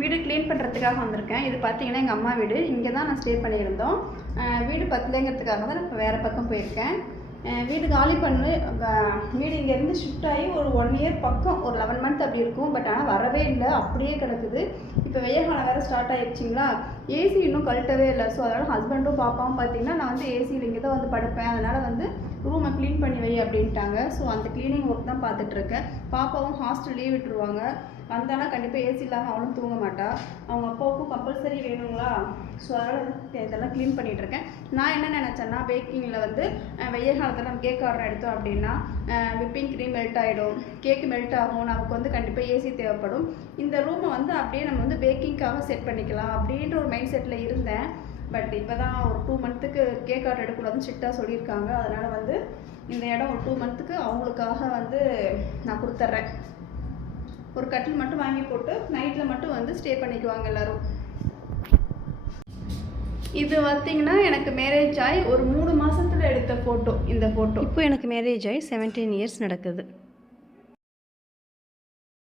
வீடு க்ளீன் பண்ணுறதுக்காக வந்திருக்கேன். இது பார்த்தீங்கன்னா எங்கள் அம்மா வீடு. இங்கே தான் நான் ஸ்டே பண்ணியிருந்தோம். வீடு பத்தலைங்கிறதுக்காக தான் நான் இப்போ வேறு பக்கம் போயிருக்கேன். வீடு காலி பண்ணு வீடு இங்கேருந்து ஷிஃப்ட் ஆகி ஒரு 1 இயர் பக்கம், ஒரு 11 மந்த் அப்படி இருக்கும். பட் ஆனால் வரவே இல்லை, அப்படியே கிடக்குது. இப்போ வெய்ய காலம் வேறு ஸ்டார்ட் ஆகிடுச்சிங்களா, ஏசி இன்னும் கழட்டவே இல்லை. ஸோ அதனால் ஹஸ்பண்டும் பாப்பாவும் பார்த்தீங்கன்னா நான் வந்து ஏசியில் இங்கே தான் வந்து படுப்பேன், அதனால் வந்து ரூமை க்ளீன் பண்ணி வை அப்படின்ட்டாங்க. ஸோ அந்த க்ளீனிங் ஒர்க் தான் பார்த்துட்ருக்கேன். பாப்பாவும் ஹாஸ்டல் லீவ் விட்டுருவாங்க, வந்தாலும் கண்டிப்பாக ஏசி இல்லாமல் அவளும் தூங்க மாட்டா. அவங்க அப்பாவுக்கும் கம்பல்சரி வேணுங்களா. ஸோ அதனால் இதெல்லாம் க்ளீன் பண்ணிகிட்ருக்கேன். நான் என்ன நினச்சேன்னா, பேக்கிங்கில் வந்து வெய்ய காலத்தில் நம்ம கேக் ஆர்டர் எடுத்தோம் அப்படின்னா விப்பிங் க்ரீம் மெல்ட் ஆகிடும், கேக்கு மெல்ட் ஆகும், நமக்கு வந்து கண்டிப்பாக ஏசி தேவைப்படும். இந்த ரூமை வந்து அப்படியே நம்ம வந்து பேக்கிங்காக செட் பண்ணிக்கலாம் அப்படின்ற ஒரு மைண்ட் செட்டில் இருந்தேன். பட் இப்போ தான் ஒரு 2 மந்த்துக்கு கேக் ஆர்டர் எடுக்கக்கூடாதுன்னு ஸ்ட்ரிக்டாக சொல்லியிருக்காங்க. அதனால் வந்து இந்த இடம் ஒரு 2 மந்த்துக்கு அவங்களுக்காக வந்து நான் கொடுத்துட்றேன். ஒரு கட்டில் மட்டும் வாங்கி போட்டு நைட்டில் மட்டும் வந்து ஸ்டே பண்ணிக்குவாங்க எல்லோரும். இது பார்த்திங்கன்னா எனக்கு மேரேஜ் ஆகி ஒரு 3 மாதத்தில் எடுத்த ஃபோட்டோ. இந்த ஃபோட்டோ இப்போ எனக்கு மேரேஜ் ஆகி 17 இயர்ஸ் நடக்குது.